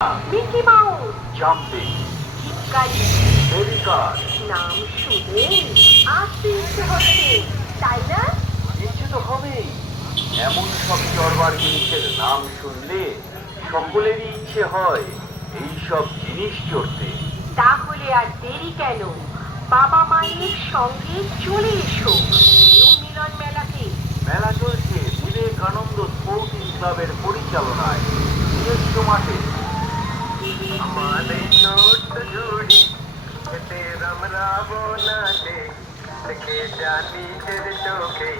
Mickey Mouse, jumping, চিৎকারি, baby car. নাম শুনে আসতে ইচ্ছে হচ্ছে, তাই না? ইচ্ছে তো হবেই। এমন সব চড়বার জিনিসের নাম শুনলে সকলেরই ইচ্ছে হয় এই সব জিনিস চড়তে। তাহলে আর দেরি কেন? বাবা মায়ের সঙ্গে চলে এসো নিউ মিলন মেলাতে। মেলা চলছে বিবেকানন্দ স্পোর্টিং ক্লাবের পরিচালনায় নিজস্ব মাঠে। আমার এই ছোট্ট ঝুড়ি এতে রামরাবো নাচে থেকে জানি নিজের চোখে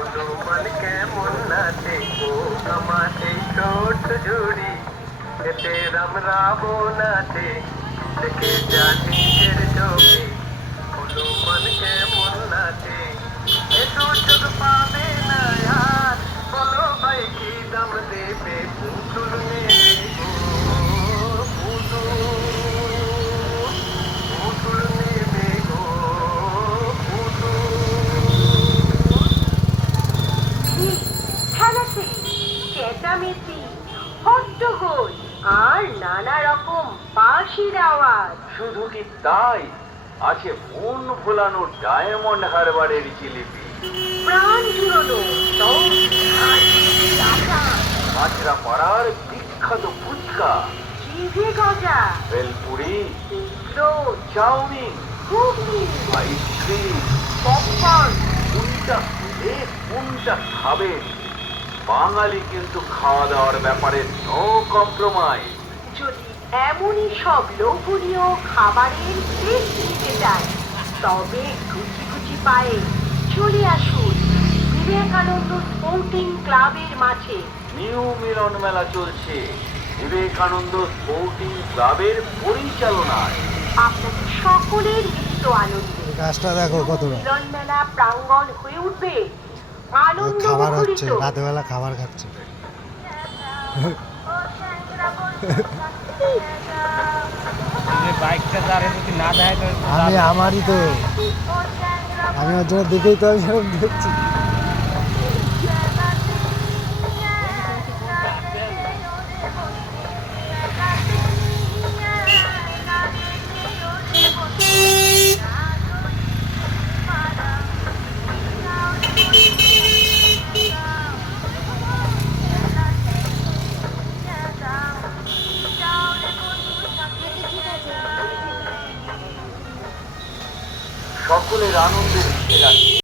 অনুমান কেমন নাচে ও আমার এই ছোট্ট ঝুড়ি এতে রামরাবো নাচে থেকে জানি নিজের চোখে অনুমান কেমন নাচে এ সুযোগ পাবে না আর বলো ভাই কি দাম দেবে পুতুল নেবে গো কি ঠেলাঠেলি, চেঁচামেচি, হট্টগোল আর নানা রকম বাঁশির আওয়াজ। শুধু কি তাই, আছে মন ভোলানো ডায়মন্ড হারবারের জিলিপি, প্রাণ জুড়োনো মাছরা পাড়ার বিখ্যাত ফুচকা, জিভে গজা, বেলপুরি, রোজ, চাউমিন, ঘুগনি, আইসক্রিম। পপকর্ন। কোনটা খেলে কোনটা খাবেন, বাঙালি কিন্তু খাওয়া দাওয়ার ব্যাপারে নো কম্প্রোমাইজ। যদি এমনই সব লোভনীয় খাবারের টেস্ট নিতে চান তবে কুচি কুচি পায়ে চলে আসুন বিবেকানন্দ স্পোর্টিং ক্লাবের মাঠে। নিউ মিলন মেলা চলছে বিবেকানন্দ স্পোর্টিং ক্লাবের পরিচালনায়। আপনাদের সকলের মিলিত আনন্দে গাছটা দেখো কতটা মিলন মেলা প্রাঙ্গণ হয়ে উঠবে আনন্দ খাবার হচ্ছে, মুখরিত। রাতেবেলা খাবার খাচ্ছে। বাইকটা যারে যদি না দেয় তো আমি আমারই তো, আমি ওর জন্য দেখেই তো আমি সেরকম দেখছি।